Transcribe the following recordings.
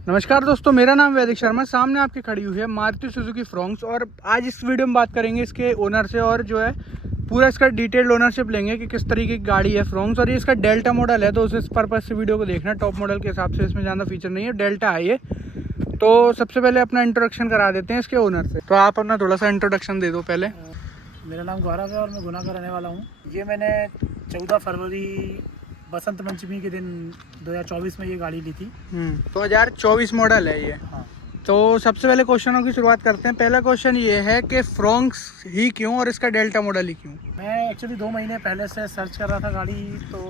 नमस्कार दोस्तों, मेरा नाम वैदिक शर्मा। सामने आपके खड़ी हुई है मारुति सुजुकी फ्रोंक्स और आज इस वीडियो में बात करेंगे इसके ओनर से और जो है पूरा इसका डिटेल्ड ओनरशिप लेंगे कि किस तरीके की गाड़ी है फ्रोंक्स। और ये इसका डेल्टा मॉडल है तो उस पर्पज़ से वीडियो को देखना। टॉप मॉडल के हिसाब से इसमें ज़्यादा फीचर नहीं है, डेल्टा है ये। तो सबसे पहले अपना इंट्रोडक्शन करा देते हैं इसके ओनर से। तो आप अपना थोड़ा सा इंट्रोडक्शन दे दो पहले। मेरा नाम गौरव है और मैं गुना का रहने वाला हूँ। ये मैंने 14 फरवरी बसंत पंचमी के दिन 2024 में ये गाड़ी ली थी। 2024 मॉडल है ये। हाँ। तो सबसे पहले क्वेश्चनों की शुरुआत करते हैं। पहला क्वेश्चन ये है कि फ्रोंक्स ही क्यों और इसका डेल्टा मॉडल ही क्यों? मैं एक्चुअली 2 महीने पहले से सर्च कर रहा था गाड़ी। तो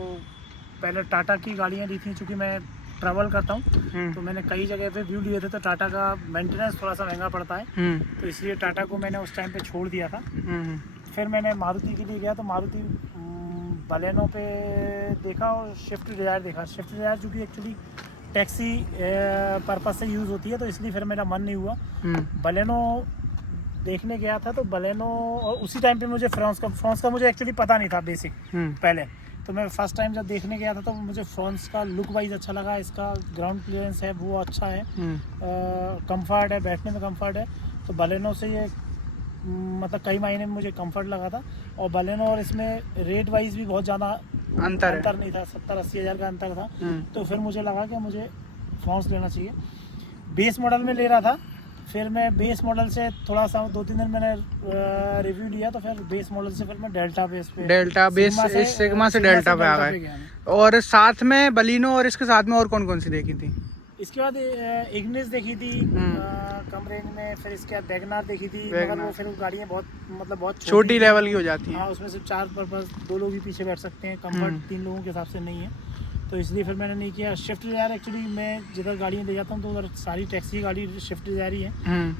पहले टाटा की गाड़ियाँ ली थी, चूँकि मैं ट्रैवल करता हूँ तो मैंने कई जगह पे व्यू लिए थे। तो टाटा का मेंटेनेंस थोड़ा सा महंगा पड़ता है, तो इसलिए टाटा को मैंने उस टाइम पे छोड़ दिया था। फिर मैंने मारुति के लिए गया तो मारुति बलेनो पे देखा और स्विफ्ट डिज़ायर देखा। स्विफ्ट डिज़ायर चूँकि एक्चुअली टैक्सी पर्पज़ से यूज़ होती है, तो इसलिए फिर मेरा मन नहीं हुआ। बलेनो देखने गया था तो बलेनो, और उसी टाइम पे मुझे फ्रांस का मुझे एक्चुअली पता नहीं था बेसिक पहले। तो मैं फर्स्ट टाइम जब देखने गया था तो मुझे फ्रांस का लुक वाइज अच्छा लगा। इसका ग्राउंड क्लियरेंस है वो अच्छा है, कंफर्ट है, बैठने में कंफर्ट है। तो बलेनो से ये मतलब कई महीने में मुझे कंफर्ट लगा था। और बलेनो और इसमें रेट वाइज भी बहुत ज़्यादा अंतर नहीं था, 70-80 हज़ार का अंतर था। तो फिर मुझे लगा कि मुझे फ्रांस लेना चाहिए। बेस मॉडल में ले रहा था, फिर मैं बेस मॉडल से थोड़ा सा 2-3 दिन मैंने रिव्यू लिया, तो फिर बेस मॉडल से फिर मैं डेल्टा बेस सिग्मा से डेल्टा पे आ गए। और साथ में बलिनो और इसके साथ में और कौन कौन सी देखी थी? इसके बाद इग्निस देखी थी कम रेंज में। फिर इसके बाद वैगनार देखी थी, मगर वो फिर गाड़ियाँ बहुत छोटी लेवल की हो जाती है। हाँ, उसमें सिर्फ 4 पर्पज 2 लोग ही पीछे बैठ सकते हैं, कंफर्ट 3 लोगों के हिसाब से नहीं है। तो इसलिए फिर मैंने नहीं किया। स्विफ्ट डिज़ायर एक्चुअली मैं जिधर गाड़ियाँ ले जाता हूँ तो उधर सारी टैक्सी गाड़ी स्विफ्ट डिज़ायर ही है।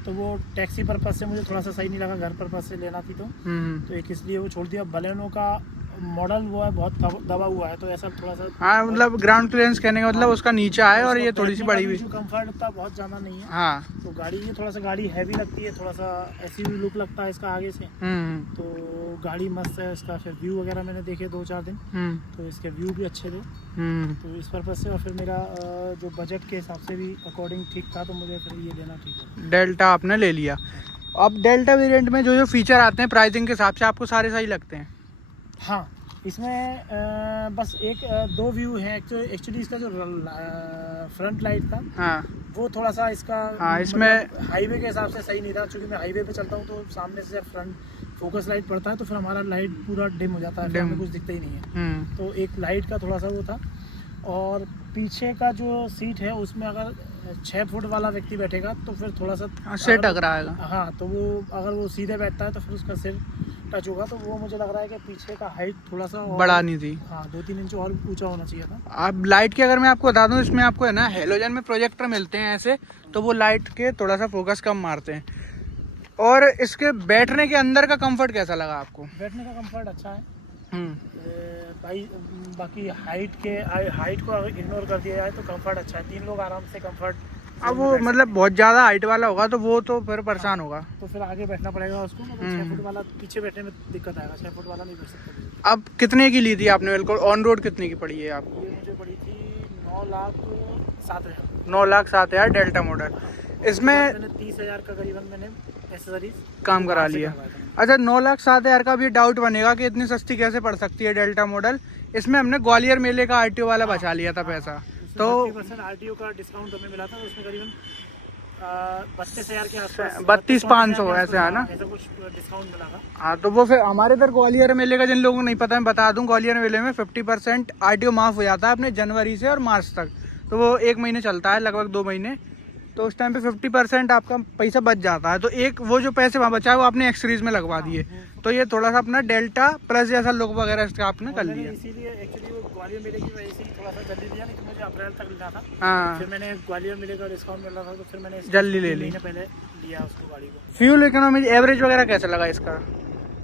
तो वो टैक्सी पर्पज से मुझे थोड़ा सा सही नहीं लगा, घर पर्पज से लेना थी तो एक इसलिए वो छोड़ दिया। बलेनो का मॉडल वो है बहुत दबा हुआ है, तो ऐसा थोड़ा सा, हाँ, मतलब ग्राउंड क्लियरेंस कहने का मतलब उसका नीचा है और ये थोड़ी सी बड़ी भी। कंफर्ट उतना बहुत ज़्यादा नहीं है। हाँ, तो गाड़ी ये थोड़ा सा गाड़ी हैवी लगती है, थोड़ा सा एसयूवी लुक लगता है इसका आगे से। तो गाड़ी मस्त है। इसका फिर व्यू वगैरह मैंने देखे 2-4 दिन, तो इसके व्यू भी अच्छे थे। तो इस पर्पज से, और फिर मेरा जो बजट के हिसाब से भी अकॉर्डिंग ठीक था, तो मुझे फिर ये लेना ठीक है। डेल्टा आपने ले लिया। अब डेल्टा वेरिएंट में जो जो फीचर आते हैं प्राइसिंग के हिसाब से आपको सारे सही लगते हैं? हाँ, इसमें बस 1-2 व्यू है। एक्चुअली इसका जो फ्रंट लाइट था, हाँ, वो थोड़ा सा इसका, हाँ, इसमें हाईवे के हिसाब से सही नहीं था। क्योंकि मैं हाईवे पे चलता हूँ तो सामने से जब फ्रंट फोकस लाइट पड़ता है तो फिर हमारा लाइट पूरा डिम हो जाता है, फिर हमें कुछ दिखता ही नहीं है। तो एक लाइट का थोड़ा सा वो था। और पीछे का जो सीट है उसमें अगर 6 फुट वाला व्यक्ति बैठेगा तो फिर थोड़ा सा सिर टकराएगा। हाँ, तो वो अगर वो सीधे बैठता है तो फिर उसका सिर टच होगा। तो वो मुझे लग रहा है कि पीछे का हाइट थोड़ा सा बढ़ा नहीं थी। हाँ, 2-3 इंच और ऊंचा होना चाहिए था। अब लाइट की अगर मैं आपको बता दूं, इसमें आपको है ना हेलोजन में प्रोजेक्टर मिलते हैं ऐसे, तो वो लाइट के थोड़ा सा फोकस कम मारते हैं। और इसके बैठने के अंदर का कंफर्ट कैसा लगा आपको? बैठने का कंफर्ट अच्छा है। बाकी हाइट को अगर इग्नोर कर दिया जाए तो कंफर्ट अच्छा है। 3 लोग आराम से कंफर्ट। अब वो मतलब बहुत ज़्यादा हाइट वाला होगा तो वो तो फिर परेशान होगा, तो फिर आगे बैठना पड़ेगा उसको। 6 फुट वाला पीछे बैठने में दिक्कत आएगा, 6 फुट वाला नहीं बैठ सकता। अब कितने की ली थी आपने? बिल्कुल ऑन रोड कितने की पड़ी है आपको? ये मुझे पड़ी थी 9,07,000। 9,07,000 डेल्टा मॉडल। इसमें मैंने 30,000 का करीबन मैंने एक्सेसरीज काम करा लिया। अच्छा, 9,07,000 का भी डाउट बनेगा कि इतनी सस्ती कैसे पड़ सकती है डेल्टा मॉडल। इसमें हमने ग्वालियर मेले का आरटीओ वाला बचा लिया था पैसा, तो 30% आरटीओ का डिस्काउंट हमें मिला था। उसमें करीबन 32,000 के आसपास, 32,500 ऐसे है ना, ऐसा कुछ डिस्काउंट मिला था। हाँ, तो वो फिर हमारे इधर ग्वालियर मेले का जिन लोगों को नहीं पता मैं बता दूं, ग्वालियर मेले में 50% आरटीओ माफ हो जाता है अपने जनवरी से और मार्च तक। तो वो 1 महीने चलता है, लगभग 2 महीने। तो उस टाइम पे 50% आपका पैसा बच जाता है। तो एक वो जो पैसे वहाँ बचा है वो आपने एक्सरीज में लगवा दिए। तो ये थोड़ा सा अपना डेल्टा प्लस जैसा लुक वगैरह इसका आपने कर लिया। इसीलिए एक्चुअली वो ग्वालियर मेले की वजह से थोड़ा सा जल्दी लिया, लेकिन मुझे अप्रैल तक लेना था। हाँ, फिर मैंने ग्वालियर मेले का डिस्काउंट मिल रहा था तो फिर मैंने जल्दी ले ली, पहले लिया उसको गाड़ी को। फ्यूल इकोनॉमी एवरेज वगैरह कैसा लगा इसका?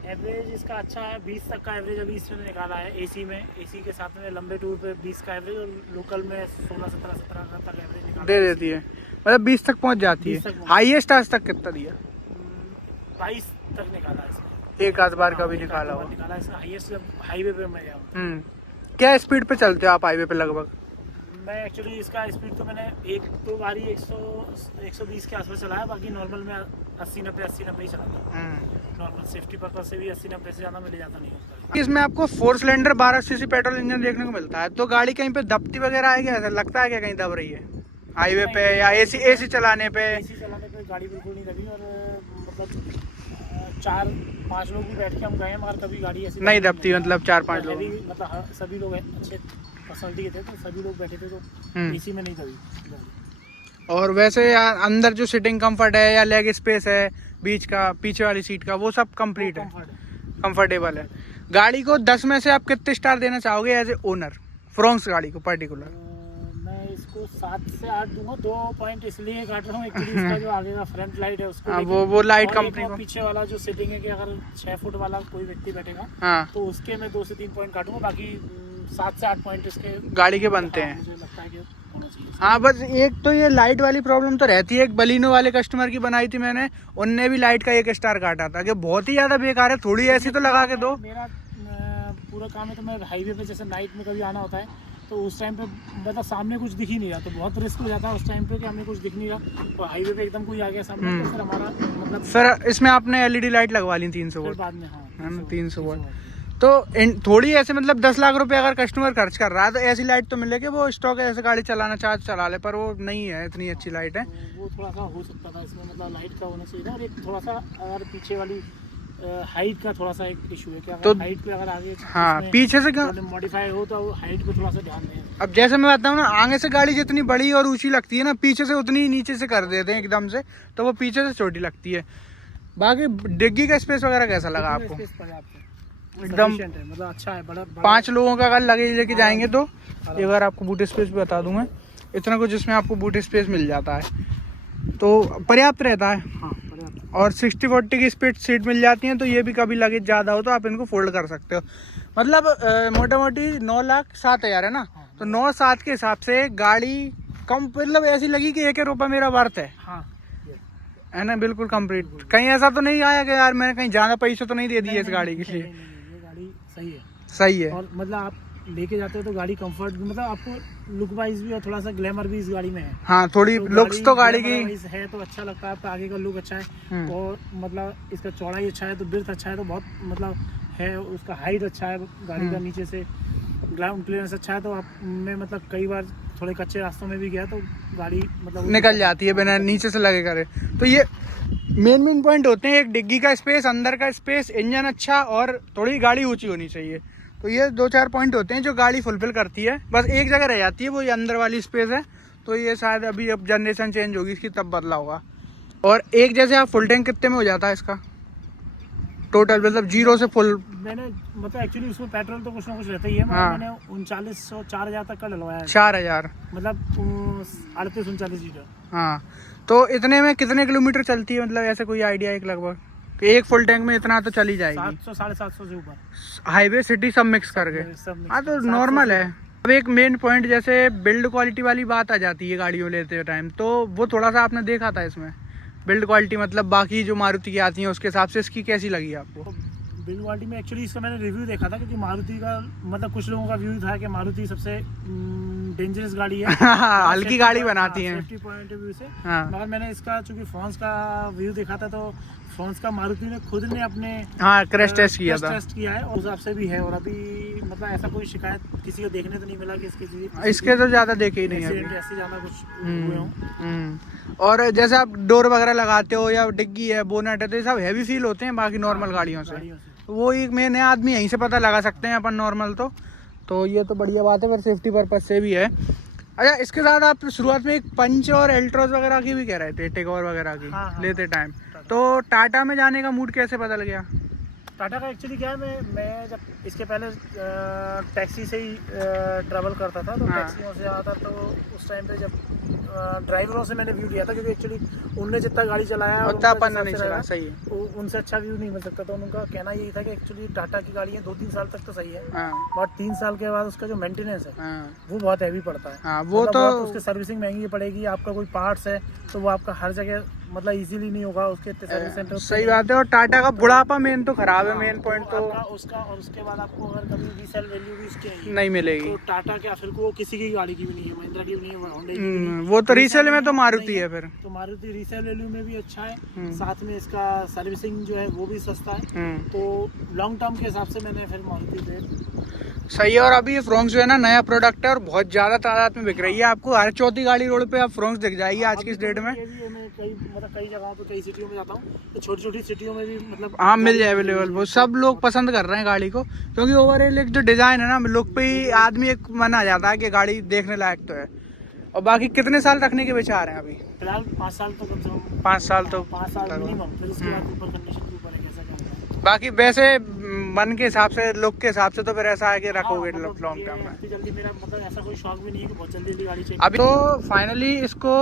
एवरेज इसका अच्छा है, 20 तक का एवरेज अभी इसने निकाला है। एसी में, एसी के साथ में लंबे टूर पे 20 का एवरेज, और लोकल में 16-17 तक एवरेज दे देती है, मतलब 20 तक पहुंच जाती है। हाईएस्ट आज तक कितना दिया? 22 तक निकाला है इसमें। एक आध बार का भी निकाला हो? निकाला इसका हाईएस्ट जब हाईवे पे मैं गया। क्या स्पीड पे चलते हो आप हाईवे पे? लगभग मैं एक्चुअली इसका स्पीड तो मैंने एक तो गाड़ी 120 के आसपास चलाया, बाकी नॉर्मल में 80-90 ही चलाता हूँ। नॉर्मल सेफ्टी पर्पज से भी 80-90 से ज़्यादा मैं ले जाता नहीं हूँ। इसमें आपको 4 सिलेंडर 12 सीसी पेट्रोल इंजन देखने को मिलता है। तो गाड़ी कहीं पे दबती वगैरह है क्या? ऐसा लगता है क्या कहीं दब रही है हाईवे पे या एसी चलाने पे? एसी चलाने पे गाड़ी बिल्कुल नहीं दबी, और मतलब 4-5 लोग भी बैठ के हम गए हैं, मगर कभी गाड़ी ऐसी नहीं दबती, मतलब 4-5 लोग, मतलब सभी लोग अच्छे पर्सनलिटी के थे, तो सभी लोग बैठे थे, तो एसी में नहीं दबी गाड़ी। और वैसे अंदर जो सीटिंग कंफर्ट है या लेग स्पेस है बीच का, पीछे वाली सीट का, वो सब कंप्लीट है, कंफर्टेबल है। गाड़ी को 10 में से आप कितने स्टार देना चाहोगे एज ए ओनर, फ्रोंक्स गाड़ी को पर्टिकुलर? मैं इसको 7 से 8 दूंगा। 2 पॉइंट इसलिए काट रहा हूँ, एक्चुअली इसका जो आगे का फ्रंट लाइट है उसको वो लाइट और कंपनी एक को, पीछे वाला जो सीटिंग है कि अगर 6 फुट वाला कोई व्यक्ति बैठेगा हाँ, तो उसके मैं 2 से 3 पॉइंट काटूंगा, बाकी 7 से 8 पॉइंट इसके गाड़ी के बनते हैं। मुझे लगता है कि होना चाहिए। हाँ, बस एक तो ये लाइट वाली प्रॉब्लम तो रहती है। एक बलिनो वाले कस्टमर की बनाई थी मैंने, उनने भी लाइट का 1 स्टार काटा था कि बहुत ही ज्यादा बेकार है, थोड़ी ऐसी तो लगा के दो। मेरा पूरा काम है, तो मैं हाईवे पे जैसे नाइट में कभी आना होता है, तो उस टाइम पे मतलब सामने कुछ दिख ही नहीं रहा, तो बहुत रिस्क हो जाता है उस टाइम पे कि हमें कुछ दिख नहीं रहा, तो हाईवे पे एकदम कोई आ गया सामने, तो फिर हमारा मतलब फिर इसमें आपने एलईडी लाइट लगवा ली 300 फिर वोल्ट, बाद में, हाँ, है ना, 300 वोल्ट। 300 तो थोड़ी ऐसे मतलब 10 लाख रुपए अगर कस्टमर खर्च कर रहा है तो ऐसी लाइट तो मिलेगी, वो स्टॉक है, ऐसे गाड़ी चलाना चाहे तो चला ले, पर वो नहीं है, इतनी अच्छी लाइट है। तो वो थोड़ा सा हो सकता था इसमें, मतलब लाइट का होना चाहिए था, और एक थोड़ा सा अगर पीछे वाली हाइट का थोड़ा सा एक इशू है कि अगर तो हाइट पे अगर आगे हाँ, पीछे से क्या मॉडिफाई हो तो हाइट पे थोड़ा सा ध्यान दें। अब जैसे मैं बताऊँ ना, आगे से गाड़ी जितनी बड़ी और ऊंची लगती है ना, पीछे से उतनी ही नीचे से कर देते हैं एकदम से, तो वो पीछे से छोटी लगती है। बाकी डिग्गी का स्पेस वगैरह कैसा लगा आपको? एकदम मतलब अच्छा है, बड़ा 5 लोगों का अगर लगेज लेके जाएंगे तो एक बार आपको बूट स्पेस भी बता दूं मैं, इतना कुछ इसमें आपको बूट स्पेस मिल जाता है, तो पर्याप्त रहता है। हाँ, पर्याप्त। और 60-40 की स्पीड सीट मिल जाती है, तो ये भी कभी लगेज ज़्यादा हो तो आप इनको फोल्ड कर सकते हो। मतलब मोटा मोटी 9,07,000 है ना, तो 9-7 के हिसाब से गाड़ी कम, मतलब ऐसी लगी कि 1 रुपये मेरा वर्थ है, हाँ, है ना, बिल्कुल कंप्लीट। कहीं ऐसा तो नहीं आया कि यार मैंने कहीं ज़्यादा पैसे तो नहीं दे दिए इस गाड़ी के लिए? ये गाड़ी सही है, सही है। और मतलब आप लेके जाते हो तो गाड़ी कंफर्ट भी, मतलब आपको लुक वाइज भी और थोड़ा सा ग्लैमर भी इस गाड़ी में है। हाँ, थोड़ी लुक्स तो गाड़ी की है, तो अच्छा लगता है आपका, आगे का लुक अच्छा है, और मतलब इसका चौड़ाई अच्छा है, तो बिर्थ अच्छा है, तो बहुत मतलब है, उसका हाइट अच्छा है गाड़ी का, नीचे से ग्राउंड क्लियरेंस अच्छा है, तो आप मैं मतलब कई बार थोड़े कच्चे रास्तों में भी गया तो गाड़ी मतलब निकल जाती है बिना नीचे से लगे करे। तो ये मेन पॉइंट होते हैं, एक डिग्गी का स्पेस, अंदर का स्पेस, इंजन अच्छा, और थोड़ी गाड़ी ऊंची होनी चाहिए। तो ये 2-4 पॉइंट होते हैं जो गाड़ी फुलफिल करती है। बस एक जगह रह जाती है, वो ये अंदर वाली स्पेस है, तो ये शायद अभी अब जनरेशन चेंज होगी इसकी तब बदला होगा। और एक जैसे आप फुल टैंक कितने में हो जाता है इसका टोटल, मतलब 0 से फुल? मैंने मतलब एक्चुअली उसमें पेट्रोल तो कुछ ना कुछ रहता ही है, हाँ। मैंने 3900-4000 तक का डलवाया है। 4000, मतलब 38-39 लीटर। हाँ। तो इतने में कितने किलोमीटर चलती है, मतलब ऐसे कोई आइडिया एक लगभग? एक फुल टैंक में इतना तो चली जाएगी, 700-750 से ऊपर, हाईवे सिटी सब मिक्स करके। हाँ, तो नॉर्मल है। अब एक मेन पॉइंट जैसे बिल्ड क्वालिटी वाली बात आ जाती है गाड़ियों लेते टाइम, तो वो थोड़ा सा आपने देखा था इसमें बिल्ड क्वालिटी, मतलब बाकी जो मारुति की आती है उसके हिसाब से इसकी कैसी लगी आपको? बिल्ड क्वालिटी में एक्चुअली इसका मैंने रिव्यू देखा था, क्योंकि मारुति का मतलब कुछ लोगों का व्यू था कि मारुति सबसे डेंजरस गाड़ी है, हल्की गाड़ी बनाती है सेफ्टी पॉइंट ऑफ व्यू से। हाँ। मगर मैंने इसका चूंकि फ्रांस का व्यू देखा था, तो फ्रांस का मारुति ने खुद ने अपने क्रैश टेस्ट किया था, टेस्ट किया है, और उस हिसाब से भी है, और अभी मतलब ऐसा कोई शिकायत किसी को देखने तो नहीं मिला कि इसके तो ज्यादा देखे ही नहीं है ऐसे ज़्यादा कुछ हुए हों। और जैसे आप डोर वगैरह लगाते हो या डिग्गी है, बोनेट है, तो ये सब हैवी फील होते हैं बाकी नॉर्मल गाड़ियों से, वो एक मैंने आदमी यहीं से पता लगा सकते हैं अपन नॉर्मल, तो ये तो बढ़िया बात है, पर सेफ्टी पर्पज से भी है। अच्छा, इसके साथ आप शुरुआत में एक पंच और एल्ट्रोज वगैरह की भी कह रहे थे, टेकओवर वगैरह की, हाँ। लेते टाइम, तो टाटा में जाने का मूड कैसे बदल गया? टाटा का एक्चुअली क्या है, मैं जब इसके पहले टैक्सी से ही ट्रैवल करता था, तो टैक्सियों से आता, तो उस टाइम पे जब ड्राइवरों से मैंने व्यू लिया था, क्योंकि एक्चुअली उनने जितना गाड़ी चलाया उतना अपन नहीं चला, सही है, उनसे अच्छा व्यू नहीं मिल सकता, तो उनका कहना यही था कि एक्चुअली टाटा की गाड़ी है 2-3 साल तक तो सही है, और 3 साल के बाद उसका जो मेंटेनेंस है वो बहुत हैवी पड़ता है। वो तो उसकी सर्विसिंग महंगी पड़ेगी, आपका कोई पार्ट्स है तो वो आपका हर जगह मतलब इजीली नहीं होगा उसके सर्विस सेंटर। सही बात है। और टाटा का बुढ़ापा मेन तो खराब है, मेन पॉइंट तो उसका। और उसके बाद आपको अगर कभी रीसेल वैल्यू भी उसकी नहीं मिलेगी तो टाटा क्या फिर वो किसी की गाड़ी की भी नहीं है, महिंद्रा की भी नहीं है, होंडा की भी नहीं है। वो तो रीसेल में तो मारुति है फिर। तो मारुति रीसेल वैल्यू में भी अच्छा है, साथ में इसका सर्विसिंग जो है वो भी सस्ता है। तो लॉन्ग टर्म के हिसाब से मैंने फिर मारुति पे सही है। और अभी ये फ्रोंक्स जो है ना नया प्रोडक्ट है और बहुत ज्यादा तादाद में बिक रही है। आपको हर चौथी गाड़ी रोड पे आप फ्रोंक्स दिख जाएगी आज की इस डेट में। कई जगहों पे कई सिटियों में जाता हूँ तो छोटी छोटी सिटियों में भी मतलब हाँ मिल जाए अवेलेबल। वो सब लोग पसंद कर रहे हैं गाड़ी को, क्योंकि ओवरऑल एक जो डिजाइन है ना लुक पे ही आदमी एक मन आ जाता है कि गाड़ी देखने लायक तो है। और बाकी कितने साल रखने के विचार हैं अभी? फिलहाल 5 साल तो कम से कम 5 साल तो 5 साल मिनिमम, फिर उसके बाद ऊपर कंडीशन के ऊपर है कैसा क्या होता है। बाकी वैसे मन के हिसाब से लुक के हिसाब से तो फिर ऐसा है कि रखोगे मतलब लॉन्ग टर्म में। इतनी जल्दी मेरा मतलब ऐसा कोई शौक भी नहीं है कि बहुत जल्दी गाड़ी चाहिए। अभी तो फाइनली इसको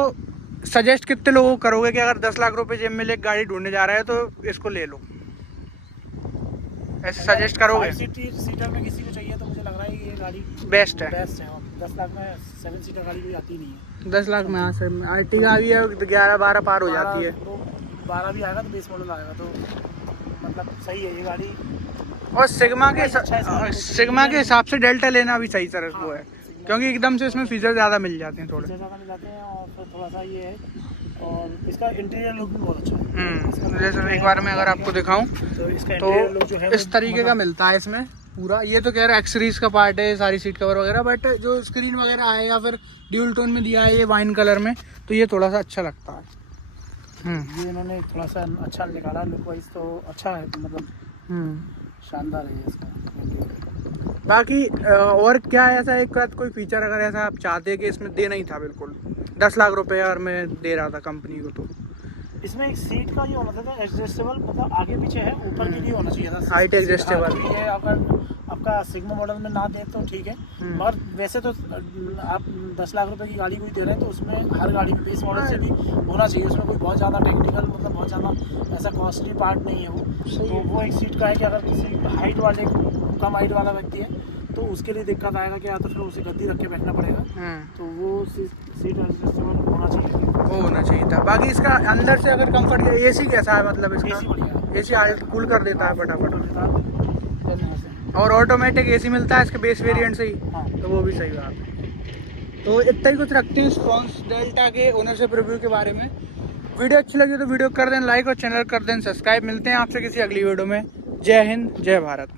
सजेस्ट कितने लोगों को करोगे कि अगर 10 लाख रुपए जेब में एक गाड़ी ढूंढने जा रहा है तो इसको ले लो, ऐसे सजेस्ट करोगे? 5 सीटर में किसी को चाहिए तो मुझे लग रहा है कि ये गाड़ी बेस्ट है। 10 लाख में 7 सीटर गाड़ी कोई आती नहीं है। 10 लाख में से आर्टिगा भी है 11-12 पार हो जाती है। 12 भी आएगा तो बेस मॉडल आएगा तो मतलब सही है ये गाड़ी। और सिग्मा के हिसाब से डेल्टा लेना भी सही तरह वो है, क्योंकि एकदम से इसमें फीचर ज़्यादा मिल जाते हैं, थोड़े ज़्यादा मिल जाते हैं। और फिर थोड़ा सा ये है और इसका इंटीरियर लुक भी बहुत अच्छा है। जैसे एक बार मैं अगर आपको दिखाऊं तो इसका इंटीरियर लुक जो है इस तरीके का मिलता है इसमें पूरा। ये तो कह रहा है एक्सेसरीज का पार्ट है, सारी सीट कवर वगैरह, बट जो स्क्रीन वगैरह है या फिर ड्यूल टोन में दिया है ये वाइन कलर में, तो ये थोड़ा सा अच्छा लगता है। ये इन्होंने थोड़ा सा अच्छा निकाला लुक वाइज, तो अच्छा है मतलब शानदार है इसका। बाकी और क्या ऐसा एक कोई फीचर अगर ऐसा आप चाहते कि इसमें दे नहीं था बिल्कुल 10 लाख रुपए और मैं दे रहा था कंपनी को, तो इसमें एक सीट का ये होना था एडजस्टेबल, मतलब आगे पीछे है, ऊपर के लिए होना चाहिए था हाइट एडजस्टेबल। ये अगर आपका सिग्मा मॉडल में ना दे तो ठीक है, मगर वैसे तो आप 10 लाख रुपए की गाड़ी कोई दे रहे हैं तो उसमें हर गाड़ी में बेस मॉडल से भी होना चाहिए। उसमें कोई बहुत ज़्यादा टेक्निकल मतलब बहुत ज़्यादा ऐसा कॉस्टली पार्ट नहीं है वो। तो वो एक सीट का है कि अगर किसी हाइट वाले कम हाइट वाला व्यक्ति है तो उसके लिए दिक्कत आएगा कि या तो फिर उसे गद्दी रख के बैठना पड़ेगा, तो वो सीट एडजस्टेबल होना चाहिए, वो होना चाहिए था। बाकी इसका अंदर से अगर कंफर्ट, एसी कैसा है मतलब इसका? एसी बढ़िया, एसी कूल कर देता है फटाफट, और ऑटोमेटिक एसी मिलता है इसके बेस वेरिएंट से ही, तो वो भी सही बात है। तो इतना ही कुछ रखते हैं फ्रोंक्स डेल्टा के ओनरशिप रिव्यू के बारे में। वीडियो अच्छी लगी तो वीडियो कर दें लाइक और चैनल कर दें सब्सक्राइब। मिलते हैं आपसे किसी अगली वीडियो में। जय हिंद, जय भारत।